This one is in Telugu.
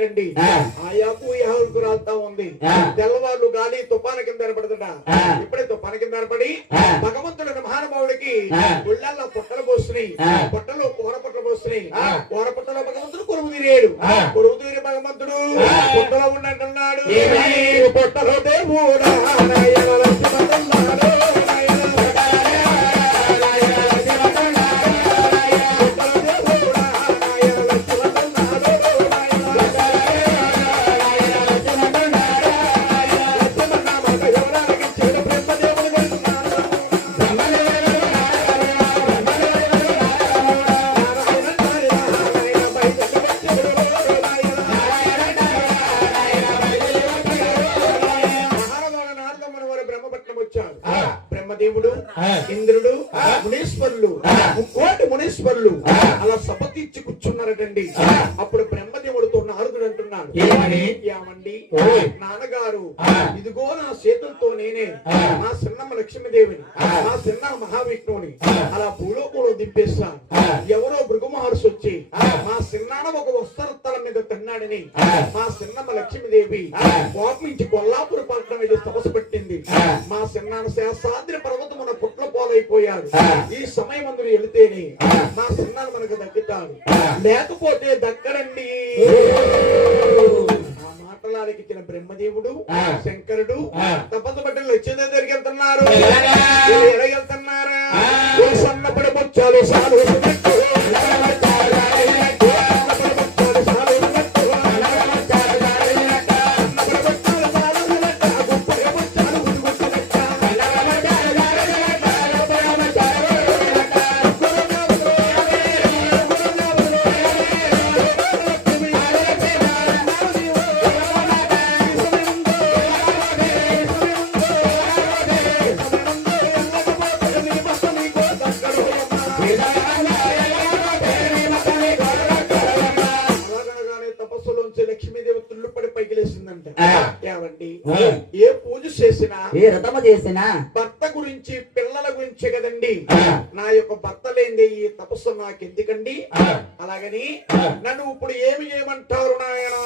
వచ్చేటండి ఆయాకు యాహుకు రాల్తా ఉంది తెల్లవారు గాలి తుఫాను కింద ఏర్పడుతుంట ఇప్పుడే తుఫాను కింద ఏర్పడి భగవంతుడు మహానుభావుడికి గుళ్ళల్లో పుట్టలు పోస్తున్నాయి పుట్టలు కూర పుట్టలు పోస్తున్నాయి కూర పుట్టలో భగవంతుడు కొరువు తీరాడు కొరువు తీరి భగవంతుడు పుట్టలో ఉన్నట్టున్నాడు పుట్టలో దేవుడా బ్రహ్మదేవుడు ఇంద్రుడు మునీశ్వరులు ముక్కోటి మునీశ్వరులు అలా సపతిచ్చి కూర్చున్నారటండి అప్పుడు బ్రహ్మదేవుడితో నారదుడు అంటున్నాడు ఏమండి నాన్నగారు ఇదిగో నా చేతులతో నేనే నా చిన్నమ్మ లక్ష్మీదేవిని నా చిన్న మహావిష్ణువుని అలా భూలోకంలో దింపేస్తాను ఎవరో భృగు మహర్షి వచ్చి మా చిన్నాన ఒక వస్త్రతల మీద తిన్నాడని మా చిన్నమ్మ లక్ష్మీదేవి కోపించి కొల్లాపురి పట్టణం మీద తపస్సు పెట్టింది మా చిన్నాన శేషాద్రి పర్వతమున పుట్ల పోలైపోయాడు ఈ సమయం అందరూ వెళితేనే మా చిన్నాను మనకు దక్కుతాడు లేకపోతే దక్కడండి ఆ మాటలాడికి ఇచ్చిన బ్రహ్మదేవుడు శంకరుడు తపస్సు పట్టణంలో వచ్చేదే జరిగెళ్తున్నారు ఎరగెళ్తున్నారా సన్నపడి ముచ్చాలు సాలు లక్ష్మీదేవి తుళ్ళుపడి పైకి లేసిందంట ఏమండి ఏ పూజ చేసినా ఏ వ్రతము చేసినా భర్త గురించి పిల్లల గురించి కదండి నా యొక్క భర్త లేని ఈ తపస్సు నాకు ఎందుకండి అలాగని నన్ను ఇప్పుడు ఏమి చేయమంటారు నాయన